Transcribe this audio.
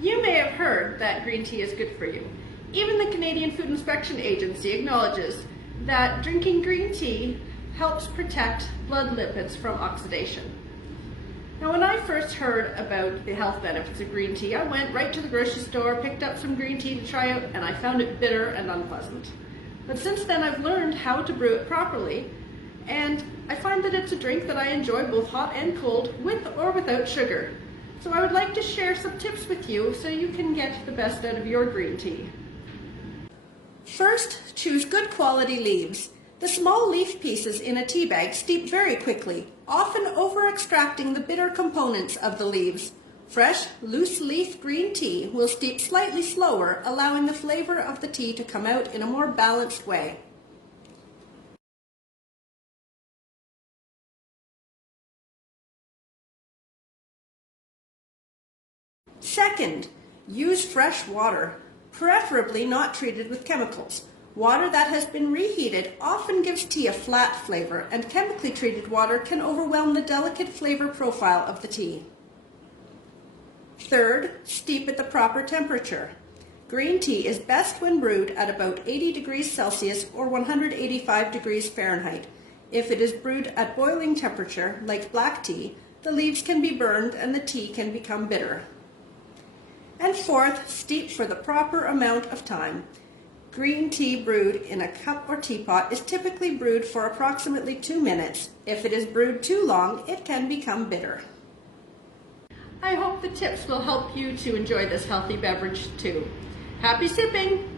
You may have heard that green tea is good for you. Even the Canadian Food Inspection Agency acknowledges that drinking green tea helps protect blood lipids from oxidation. Now, when I first heard about the health benefits of green tea, I went right to the grocery store, picked up some green tea to try out, and I found it bitter and unpleasant. But since then, I've learned how to brew it properly, and I find that it's a drink that I enjoy both hot and cold, with or without sugar. So I would like to share some tips with you so you can get the best out of your green tea. First, choose good quality leaves. The small leaf pieces in a tea bag steep very quickly, often over-extracting the bitter components of the leaves. Fresh, loose-leaf green tea will steep slightly slower, allowing the flavor of the tea to come out in a more balanced way. Second, use fresh water, preferably not treated with chemicals. Water that has been reheated often gives tea a flat flavor, and chemically treated water can overwhelm the delicate flavor profile of the tea. Third, steep at the proper temperature. Green tea is best when brewed at about 80 degrees Celsius or 185 degrees Fahrenheit. If it is brewed at boiling temperature, like black tea, the leaves can be burned and the tea can become bitter. And fourth, steep for the proper amount of time. Green tea brewed in a cup or teapot is typically brewed for approximately 2 minutes. If it is brewed too long, it can become bitter. I hope the tips will help you to enjoy this healthy beverage too. Happy sipping!